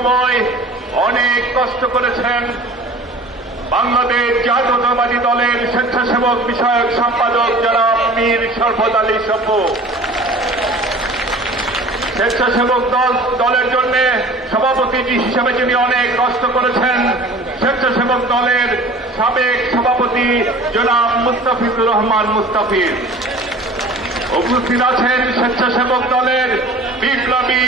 সময় অনেক কষ্ট করেছেন বাংলাদেশ জাতীয়তাবাদী দলের স্বেচ্ছাসেবক বিষয়ক সম্পাদক জনাব মীর শরফত আলী সপু। স্বেচ্ছাসেবক দলের জন্য সভাপতি হিসেবে যিনি অনেক কষ্ট করেছেন স্বেচ্ছাসেবক দলের সাবেক সভাপতি জনাব মুস্তাফিজুর রহমান মুস্তাফিজ। উপস্থিত আছেন স্বেচ্ছাসেবক দলের বিপ্লবী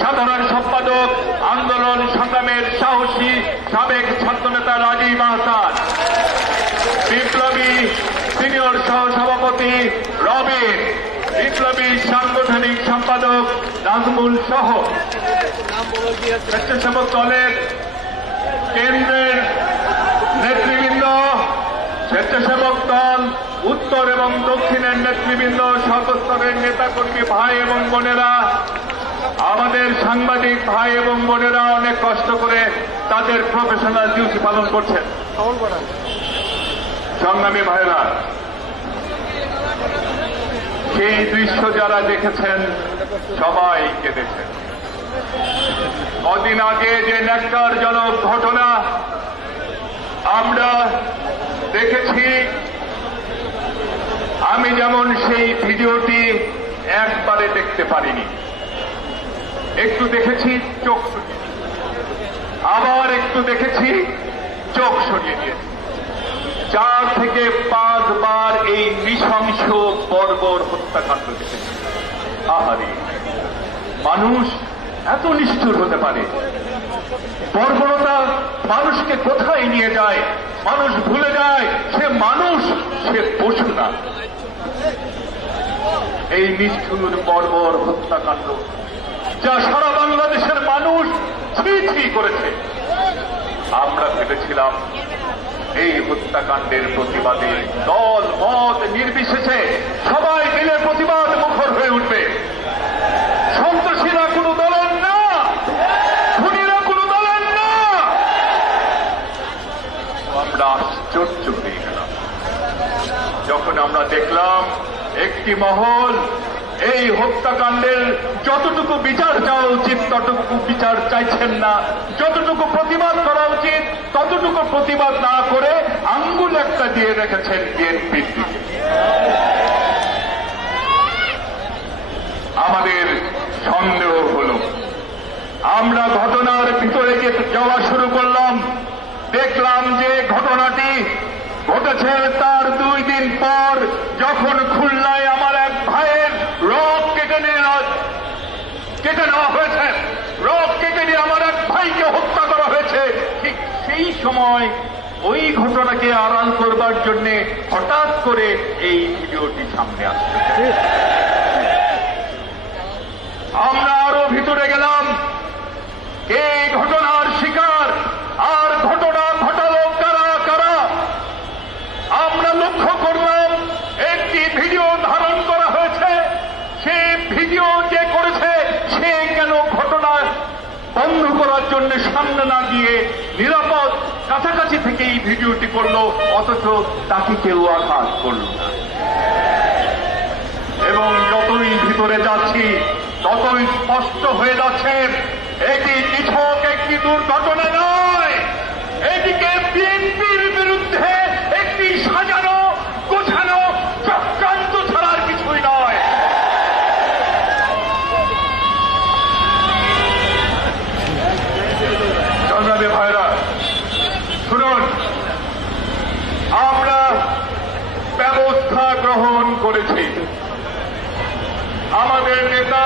সাধারণ সম্পাদক আন্দোলন সংগ্রামের সাহসী সাবেক ছাত্রনেতা রাজীব আহসান, বিপ্লবী সিনিয়র সহসভাপতি রবিন, বিপ্লবী সাংগঠনিক সম্পাদক নাজমুল সহ স্বেচ্ছাসেবক দলের কেন্দ্রের নেতৃবৃন্দ, স্বেচ্ছাসেবক দল উত্তর এবং দক্ষিণের নেতৃবৃন্দ, সর্বস্তরের নেতাকর্মী ভাই এবং বোনেরা, আমাদের সাংবাদিক ভাই এবং বোনেরা অনেক কষ্ট করে তাদের প্রফেশনাল ডিউটি পালন করছেন। সংগ্রামী ভাইরা, সেই দৃশ্য যারা দেখেছেন সবাই কেঁদেছেন। কদিন আগে যে ন্যক্কারজনক ঘটনা আমরা দেখেছি, আমি যেমন সেই ভিডিওটি একবারে দেখতে পারিনি, একটু দেখেছি চোখ সরিয়ে, আবার একটু দেখেছি চোখ সরিয়ে দিয়েছি। 4 থেকে 5 বার এই নৃশংস বর্বর হত্যাকাণ্ড দেখেছি। আহারে, মানুষ এত নিষ্ঠুর হতে পারে? বর্বরতা মানুষকে কোথায় নিয়ে যায়? মানুষ ভুলে যায় সে মানুষ, সে পশু না। এই নিষ্ঠুর বর্বর হত্যাকাণ্ড যা সারা বাংলাদেশের মানুষ ছি ছি করেছে। আমরা ভেবেছিলাম এই হত্যাকাণ্ডের প্রতিবাদে দল মত নির্বিশেষে সবাই মিলে প্রতিবাদ মুখর হয়ে উঠবে। সন্ত্রাসীরা কোনো দলের না, খুনিরা কোনো দলের না। আমরা আশ্চর্য হয়ে গেলাম যখন আমরা দেখলাম একটি মহল এই হত্যাকাণ্ডের যতটুকু বিচার চাওয়া উচিত ততটুকু বিচার চাইছেন না, যতটুকু প্রতিবাদ করা উচিত ততটুকু প্রতিবাদ না করে আঙ্গুল একটা দিয়ে রেখেছেন বিএনপির দিকে। আমাদের সন্দেহ হল, আমরা ঘটনার ভিতরে যাওয়া শুরু করলাম, দেখলাম যে ঘটনাটি ঘটেছে তার 2 দিন পর, যখন খুলনায় আমার এক ভাইয়ের রক কেটে নেওয়া হয়েছে, রক কেটে নিয়ে আমার এক ভাইকে হত্যা করা হয়েছে। ঠিক সেই সময় ওই ঘটনাকে আড়াল করবার জন্য হঠাৎ করে এই ভিডিওটি সামনে আসছে। আমরা আরো ভিতরে গেলাম, এই ঘটনার শিকার আর ঘটনা ঘটালো কারা কারা। আমরা লক্ষ্য করলাম একটি ভিডিও ধারণ করা হয়েছে। সে ভিডিও যে করেছে সে কেন ঘটনা বন্ধ করার জন্য সামনে না গিয়ে নিরাপদ কাছাকাছি থেকে এই ভিডিওটি করলো, অথচ তাকে কেউ আঘাত করল না। এবং যতই ভিতরে যাচ্ছি ততই স্পষ্ট হয়ে যাচ্ছে এটি নিছক একটি দুর্ঘটনা নয়, এটিকে বিএনপির বিরুদ্ধে একটি সাজানো গোছানো চক্রান্ত ছাড়ার কিছুই নয়। সংগ্রামী ভাইরা, শুনুন, আমরা ব্যবস্থা গ্রহণ করেছি। আমাদের নেতা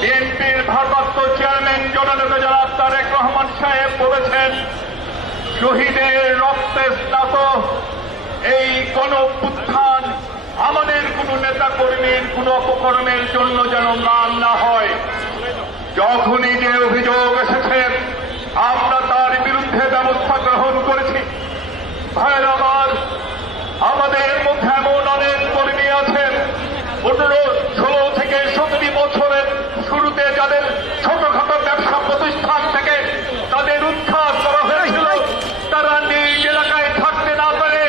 বিএনপির ভারপ্রাপ্ত চেয়ারম্যান জননেতা জনাব তারেক রহমান সাহেব বলেছেন, শহীদের রক্তে স্নাত এই গণঅভ্যুত্থান আমাদের কোন নেতা কর্মীর কোন অপকর্মের জন্য যেন ম্লান না হয়। যখনই যে অভিযোগ এসেছে আমরা তার বিরুদ্ধে ব্যবস্থা গ্রহণ করেছি। ভাইয়ের আমার, আমাদের মধ্যে এমন অনেক কর্মী আছেন 15-16 থেকে 17 বছরের শুরুতে যাদের ছোটখাটো ব্যবসা প্রতিষ্ঠান থেকে তাদের উৎখাত করা হয়েছিল। তারা নিজ এলাকায় থাকতে না পারে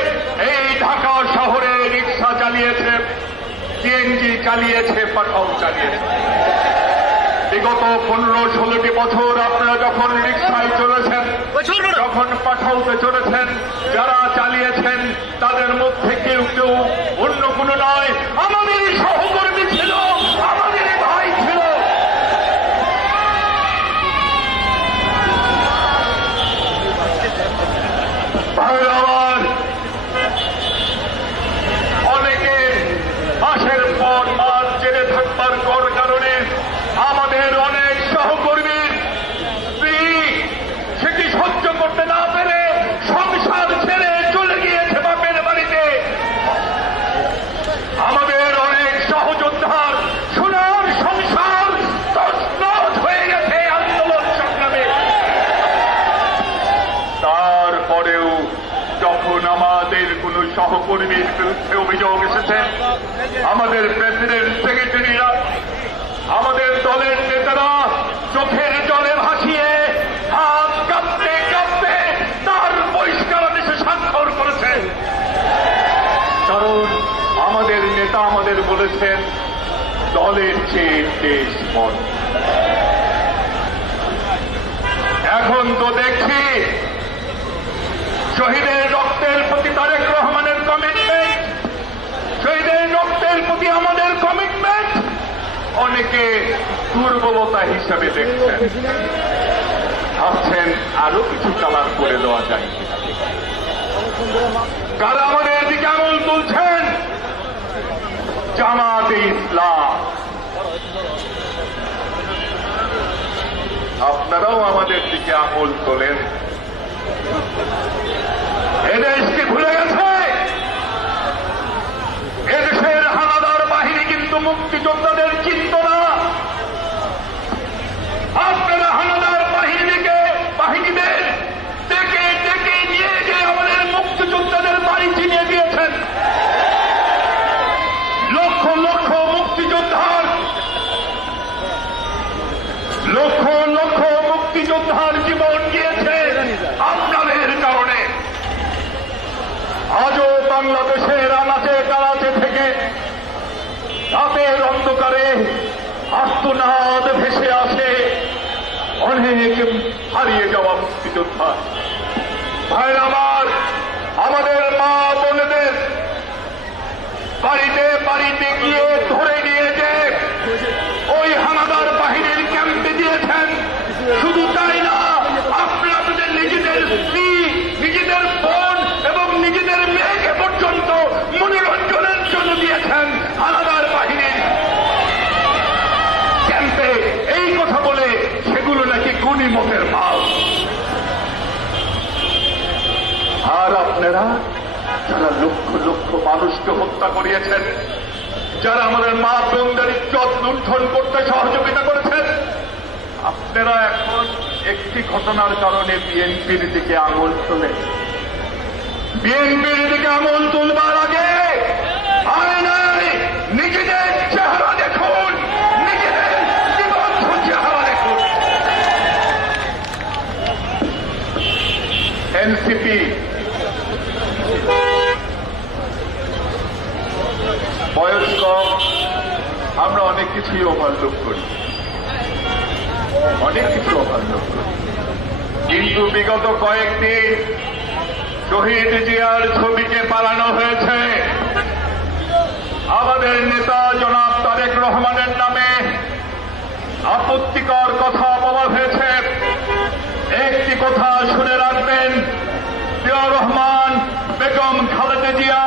এই ঢাকা শহরে রিক্সা চালিয়েছে, সিএনজি চালিয়েছে, পাঠাও চালিয়েছে। বিগত 15-16 বছর যখন পাঠাতে চলেছেন, যারা চালিয়েছেন তাদের মধ্যে কেউ কেউ অন্য কোনো নয়, আমাদেরই সহকর্মী ছিল, আমাদেরই ভাই ছিল। ভাইরাবার, অনেকে মাসের পর মাস জেলে থাকবার কারণে আমাদের অনেক সহকর্মীর স্ত্রী সেটি সহ্য করতে না পেরে সংসার ছেড়ে চলে গিয়েছে বাপের বাড়িতে। আমাদের অনেক সহযোদ্ধার সোনার সংসার তছনছ হয়ে গেছে আন্দোলন সংগ্রামে। তারপরেও যখন আমাদের কোন সহকর্মীর বিরুদ্ধে অভিযোগ এসেছে, আমাদের প্রেসিডেন্ট সেক্রেটারিরা, আমাদের দলের নেতারা চোখের জলে ভাসিয়ে হাত কাঁপতে কাঁপতে তার বহিষ্কারাদেশে স্বাক্ষর করেছেন। কারণ আমাদের নেতা আমাদের বলেছেন দলের চেয়ে দেশ বড়। এখন তো দেখছি শহীদের রক্তের প্রতি তারেক রহমানের কমিটমেন্ট, শহীদের রক্তের প্রতি আমাদের কমিটমেন্ট অনেকে দুর্বলতা হিসাবে দেখছেন, ভাবছেন আরো কিছু কালার করে দেওয়া যায়। কারা আমাদের দিকে আঙুল তুলছেন? জামাতে ইসলাম। আপনারাও আমাদের দিকে আঙুল তোলেন। এদেশকে ভুলে গেছে? এদেশের হানাদার বাহিনী কিন্তু মুক্তিযোদ্ধাদের চিন্ত না। আপনারা হানাদার বাহিনীদের ডেকে ডেকে নিয়ে গিয়ে আমাদের মুক্তিযোদ্ধাদের বাড়ি চিনিয়ে দিয়েছেন। লক্ষ লক্ষ মুক্তিযোদ্ধার জীবন গিয়েছে আপনাদের কারণে। আজও বাংলাদেশের আনাচে কানাচে থেকে রাতের অন্ধকারে আর্তনাদ ভেসে আসে অনেক হারিয়ে যাওয়া মুক্তিযোদ্ধা ভাইরা আমার। আমাদের মা বোনেদের বাড়িতে বাড়িতে গিয়ে ধরে নিয়ে যে ওই হানাদার বাহিনীর ক্যাম্পে দিয়েছেন। শুধু তাই না, আপনাদের নিজেদের স্ত্রী, নিজেদের বোন এবং নিজেদের মেয়েকে পর্যন্ত মনোরঞ্জনের জন্য দিয়েছেন হানাদার বাহিনীর ক্যাম্পে, এই কথা বলে সেগুলো নাকি গনিমতের মাল। আর আপনারা যারা লক্ষ লক্ষ মানুষকে হত্যা করিয়েছেন, যারা আমাদের মা বোনদের ইজ্জত লুণ্ঠন করতে সহযোগিতা করেছেন, আপনারা এখন একটি ঘটনার কারণে বিএনপির দিকে আঙুল তোলেন। বিএনপির দিকে আঙুল তুলবার আগে আয়নায় নিজেদের চেহারা দেখুন, নিজেদের জীবন্ত চেহারা দেখুন। এনসিপি বয়স কম, আমরা অনেক কিছুই ওভারলুক করি, অনেক কিছু ওভারলুক করি, কিন্তু বিগত কয়েকদিন শহীদ জিয়ার ছবিকে পালানো হয়েছে। আমাদের নেতা জনাব তারেক রহমানের নামে আপত্তিকর কথা বলা হয়েছে। একটি কথা শুনে রাখবেন, জিয়া রহমান, বেগম খালেদা জিয়া,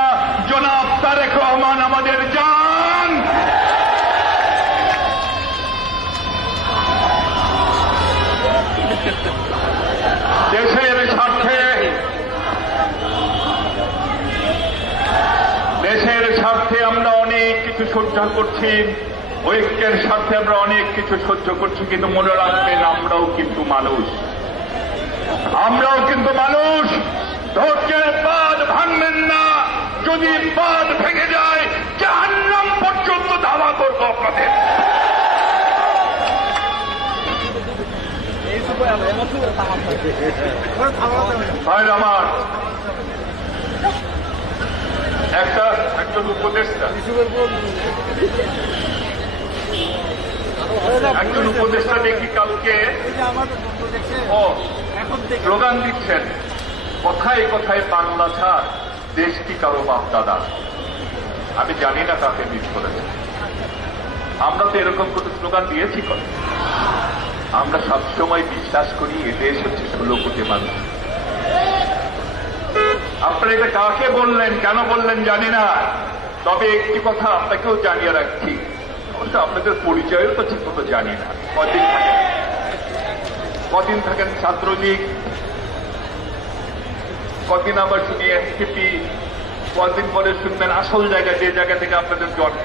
জনাব তারেক রহমান আমাদের জান। দেশের স্বার্থে আমরা অনেক কিছু সহ্য করছি, ঐক্যের স্বার্থে আমরা অনেক কিছু সহ্য করছি, কিন্তু মনে রাখবেন আমরাও কিন্তু মানুষ, ধৈর্যের বাঁধ ভাঙবেন না। যদি বাঁধ ভেঙে যায়, জাহান্নাম পর্যন্ত ধাওয়া করবো আপনাদের। ভাইরা আমার, একজন উপদেষ্টা দেখি কালকে স্লোগান দিচ্ছেন, কথায় কথায় বাংলা ছাড়, দেশ কি কারো বাপ দাদা। আমি জানি না কাকে মিস করেছে। আমরা তো এরকম কোনো স্লোগান দিয়েছি কত। আমরা সবসময় বিশ্বাস করি এ দেশ হচ্ছে 16 কোটি মানুষ। আপনারা এটা কাকে বললেন, কেন বললেন জানি না, তবে একটি কথা আপনাকেও জানিয়ে রাখছি, অবশ্য আপনাদের পরিচয়ও তো ঠিক মতো জানি না। কদিন থাকেন ছাত্রলীগ, কদিন আবার শুনি এনসিপি, কদিন পরে শুনবেন আসল জায়গা, যে জায়গা থেকে আপনাদের জন্ম।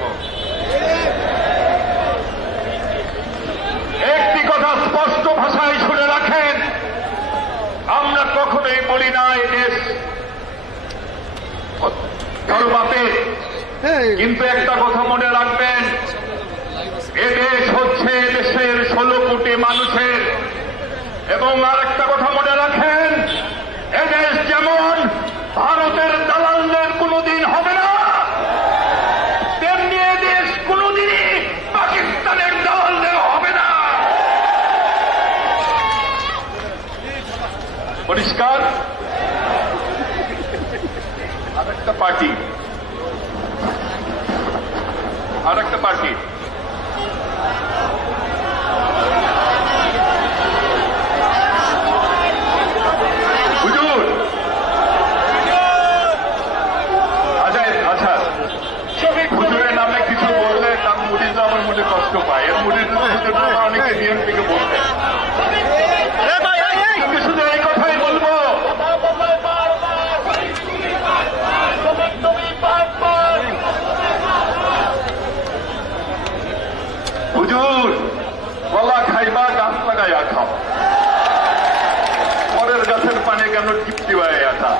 একটি কথা স্পষ্ট ভাষায় শুনে রাখেন, আমরা কখনোই বলি না এ দেশ কারো বাপের, কিন্তু একটা কথা মনে রাখবেন, এদেশ হচ্ছে দেশের 16 কোটি মানুষের। এবং আর একটা কথা মনে রাখেন, এদেশ যেমন ভারতের দালালদের কোনোদিন হবে না, তেমনি এদেশ কোনোদিনই পাকিস্তানের দালালদের হবে না। পরিষ্কার? আরেকটা পার্টি হুজুর, আচ্ছা, হুজুরের নামে কিছু বললে তার মুড়িটা আমার মনে কষ্ট পায়। এর মুড়িটা অনেকে বিএনপিকে বলতে, শুধু এই কথাই বলবো, হুজুর কলা খাইবা গাছ লাগাইয়া খাও, পরের গাছের পানি কেন টিপটি বাড়াইয়া খাও।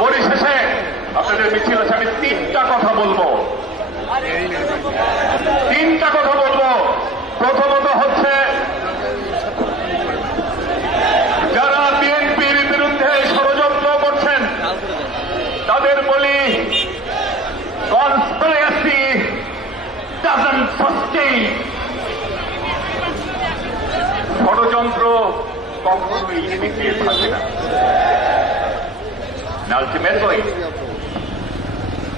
পরিশেষে আপনাদের মিছিল আছে, আমি তিনটা কথা বলবো। প্রথমত হচ্ছে, যারা বিএনপির বিরুদ্ধে ষড়যন্ত্র করছেন তাদের বলি, কনস্পিরেসি ডাজন্ট সাস্টেইন। ষড়যন্ত্র কখনোই টিকে থাকে না। Ultimately,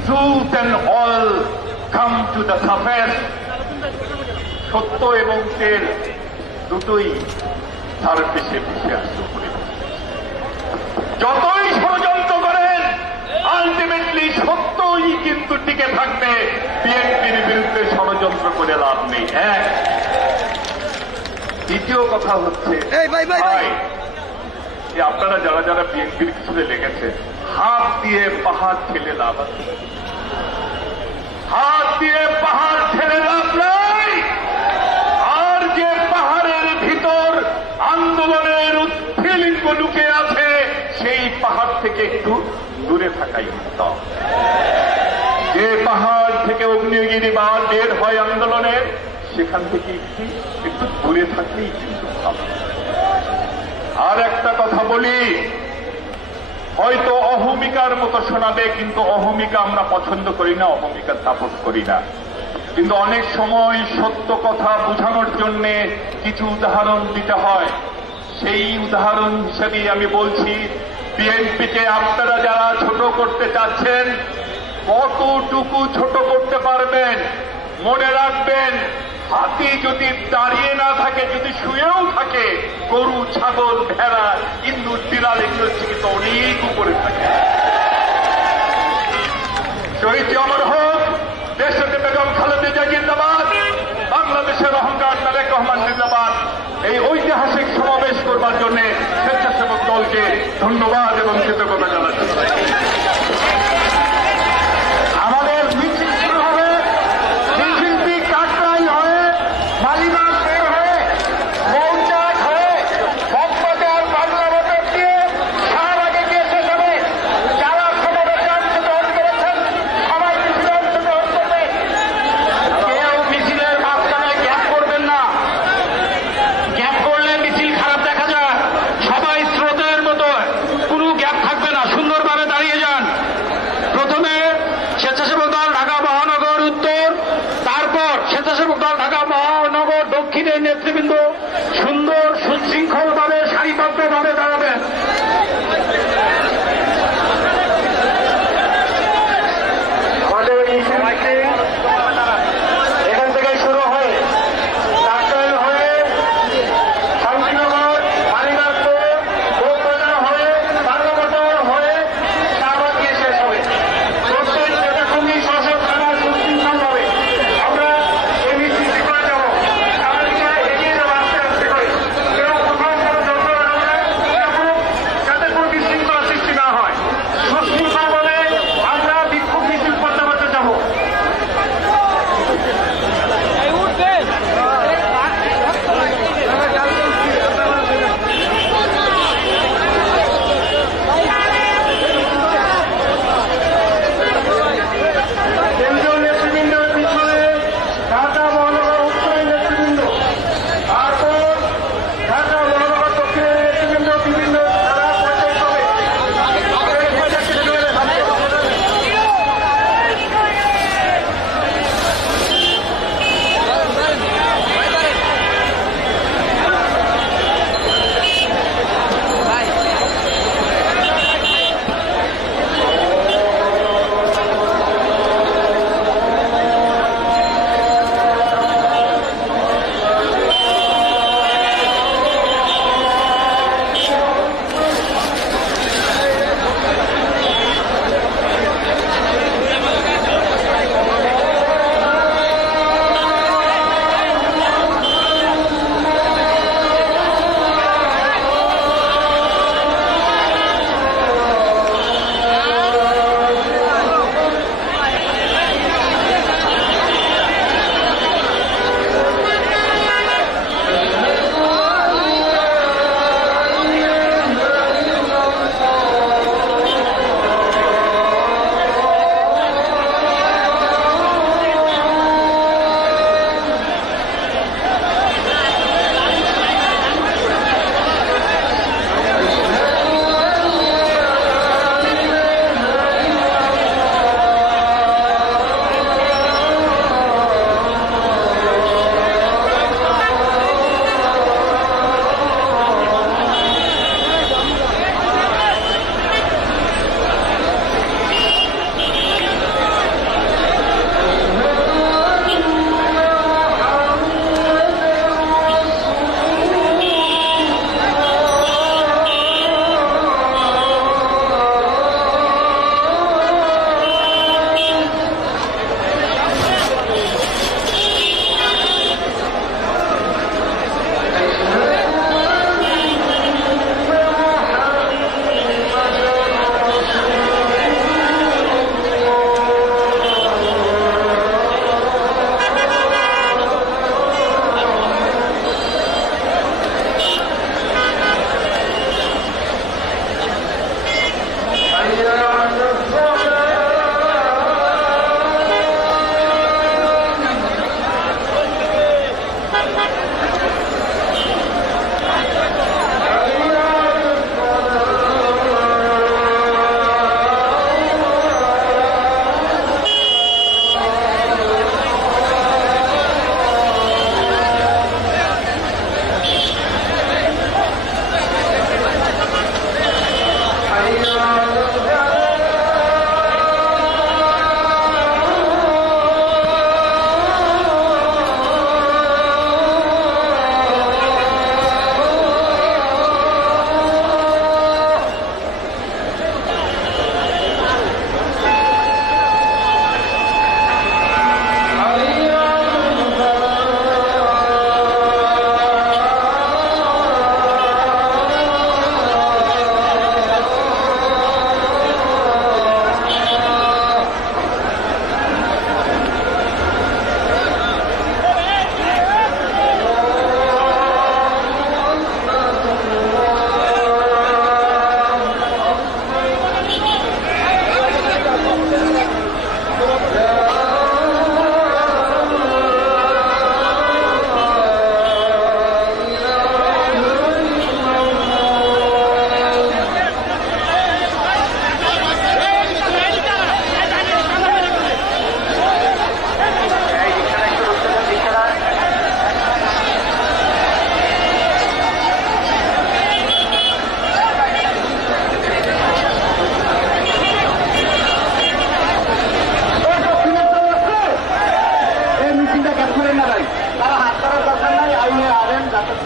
truth and all come to the surface. সত্য এবং তেল দুটোই সারফেসে ভেসে আসতে পারে। যতই ষড়যন্ত্র করেন, আলটিমেটলি সত্যই কিন্তু টিকে থাকবে। বিএনপির বিরুদ্ধে ষড়যন্ত্র করে লাভ নেই। দ্বিতীয় কথা হচ্ছে, আপনারা যারা যারা বিএনপির পিছনে লেগেছে, হাত দিয়ে পাহাড় ঠেলে লাভ আছে? হাত দিয়ে পাহাড় ঠেলে লাভ নাই। আর যে পাহাড়ের ভিতর আন্দোলনের উৎফুল্লিঙ্গ লুকে আছে, সেই পাহাড় থেকে একটু দূরে থাকাই উত্তম। যে পাহাড় থেকে অগ্নিগিরি বা বের হয় আন্দোলনের, সেখান থেকে একটু দূরে থাকলেই কিন্তু ভালো। আর একটা কথা বলি, হয়তো অহমিকার মতো শোনাবে, কিন্তু অহমিকা আমরা পছন্দ করি না, অহমিকা সাপোর্ট করি না। কিন্তু অনেক সময় সত্য কথা বোঝানোর জন্য কিছু উদাহরণ দিতে হয়। সেই উদাহরণ হিসেবেই আমি বলছি, বিএনপিকে আপনারা যারা ছোট করতে চাচ্ছেন, কতটুকু ছোট করতে পারবেন মনে রাখবেন। হাতি যদি দাঁড়িয়ে না থাকে, যদি শুয়েও থাকে, গরু, ছাগল, ভেড়া, ইন্দুর, বিড়াল এগুলো কিন্তু অনেক উপরে থাকে। শহীদ অমর হোক, দেশকে বেগম খালেদা জিয়া জিন্দাবাদ, বাংলাদেশের অহংকার তারেক রহমান জিন্দাবাদ। এই ঐতিহাসিক সমাবেশ করবার জন্য স্বেচ্ছাসেবক দলকে ধন্যবাদ এবং কৃতজ্ঞতা জানাচ্ছি। আমাদের মিছিল শুরু হবে মিছিলটি কাকরাই হয়ে, মালিবাগ বের হয়ে, মৌচাক হয়ে, মগবাজার, বাংলা মোটর দিয়ে শাহবাগে গিয়ে শেষ হবে। যারা সমাবেশে অংশগ্রহণ করেছেন সবাই মিছিলে অংশগ্রহণ করবে। কেউ মিছিলের মাঝখানে গ্যাপ করবেন না। গ্যাপ করলে মিছিল খারাপ দেখা যায়। সবাই স্রোতের মতো, কোনো গ্যাপ থাকবে না, সুন্দরভাবে দাঁড়িয়ে যান। প্রথমে স্বেচ্ছাসেবক দল ঢাকা মহানগর উত্তর, তারপর স্বেচ্ছাসেবক দল ঢাকা মহানগর দক্ষিণের নেতৃবৃন্দ সুন্দর শৃঙ্খলভাবে সারিবদ্ধভাবে দাঁড়াবেন। আমাদের এই মিছিলটি এখান থেকে শুরু হয়ে কাকরাইল হয়ে শান্তিনগর, মালিবাগপুর, বোধবাজার হয়ে বাংলামোটর হয়ে শাহবাগ গিয়ে শেষ হবে। প্রত্যেক নেতাকর্মী শাসক থানার সুশৃঙ্খলভাবে আমরা এই মিছিলটি করে যাব। সামনের দিকে এগিয়ে যাবো আস্তে আস্তে করে। কেউ কোথাও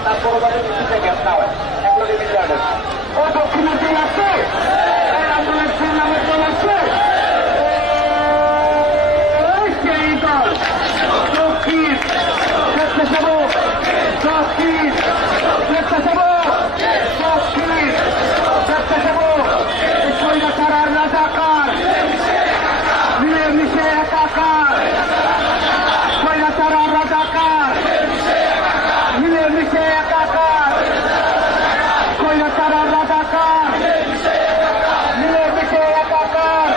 তারপরে যাতে মিছিলটা গ্যাপ না হয় এগুলো মিলে আনেন। ও দক্ষিণের দল আছে, আন্দোলনের নামের দল আছে, সেই দল দক্ষিণ স্বেচ্ছাসেবক, দক্ষিণ স্বেচ্ছাসেবক, দক্ষিণ স্বেচ্ছাসেবক, স্বৈরাচার আর রাজাকার মিলেমিশে একাকার, স্বৈরাচার আর রাজাকার মিলেমিশে একাকার, স্বৈরাচার আর রাজাকার মিলেমিশে একাকার,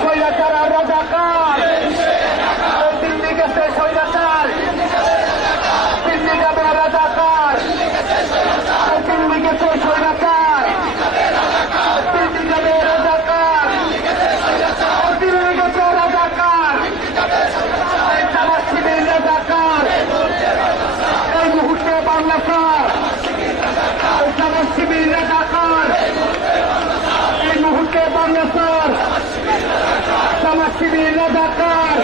স্বৈরাচার আর রাজাকার। দিল্লি গেছে স্বৈরাচার, দিল্লি যাবে রাজাকার, দিল্লি গেছে স্বৈরাচার, দিল্লি যাবে রাজাকার, দিল্লি গেছে রাজাকার, জামাত শিবির রাজাকার। এই মুহূর্তে বাংলাদেশ জামাত শিবির রাজাকার, এই মুহূর্তে বাংলাদেশ জামাত শিবির রাজাকার,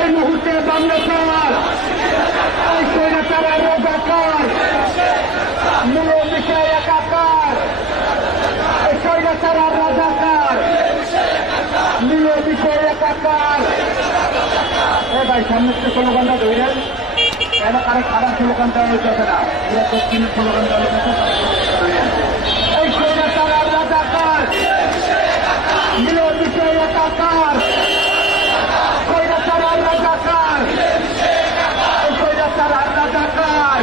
এই মুহূর্তে বাংলাদেশ এই স্বৈরাচারের রাজাকার মিলেমিশে একাকার, এই স্বৈরাচারের রাজাকার মিলেমিশে একাকার। এ ভাই সামনে থেকে স্লোগানটা ধরেন, এটা কারো খারাপ স্লোগানটা হইতেছে না, এটা দক্ষিণের স্লোগানটা হইতেছে। এই স্বৈরাচারের রাজাকার মিলেমিশে একাকার, স্বৈরাচারের রাজাকার, স্বৈরাচারের রাজাকার,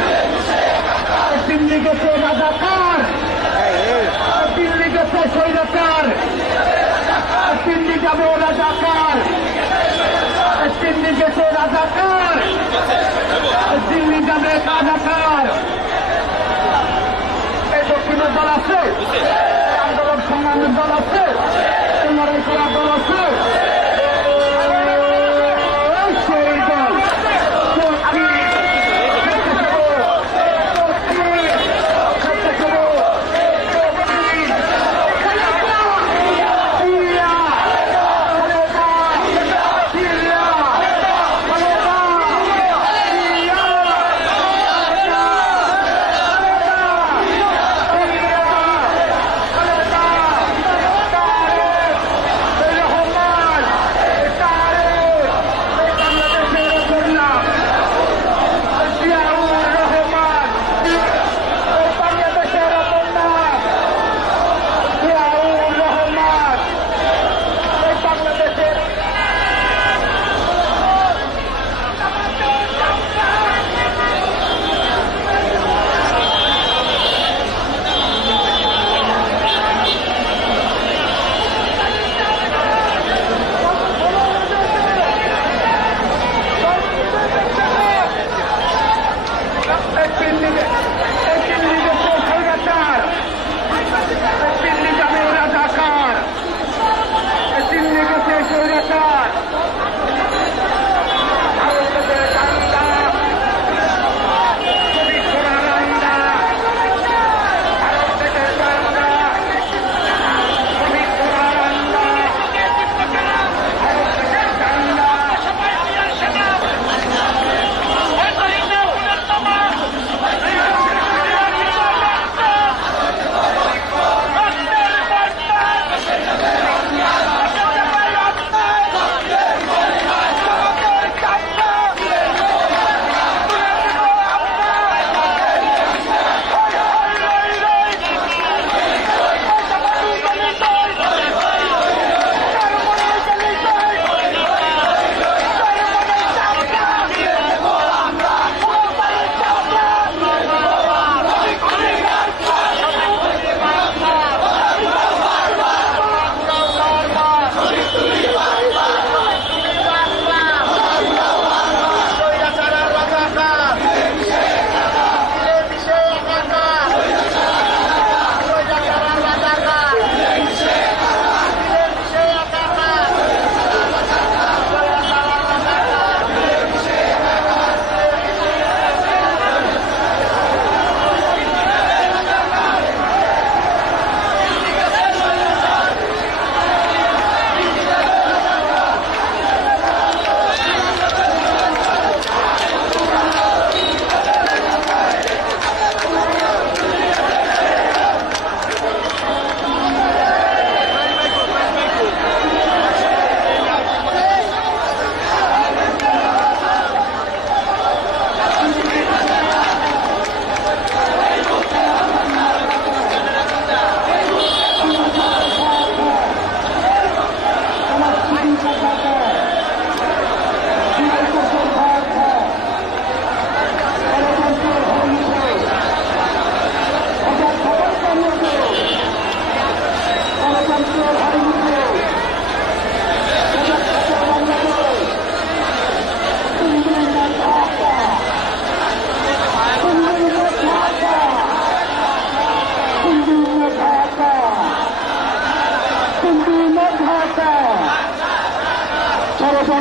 দিল্লি গেছে রাজাকার, দিল্লি গেছে স্বৈরাচার, দিল্লি যাবে রাজাকার, দিল্লি গেছে রাজাকার, দিল্লি যাবে রাজাকার। এই দক্ষিণের দল আছে, আন্দোলন সংগ্রামের দল আছে, লড়াই করার দল আছে, সেই দল দক্ষিণ স্বেচ্ছাসেবক, দক্ষিণ স্বেচ্ছাসেবক, দক্ষিণ Syria, Khaleda, Syria, Khaleda, Syria, Khaleda, Khaleda,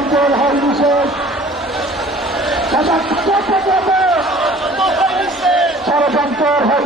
ষড়যন্ত্রের হরবিশেষ ষড়যন্ত্রের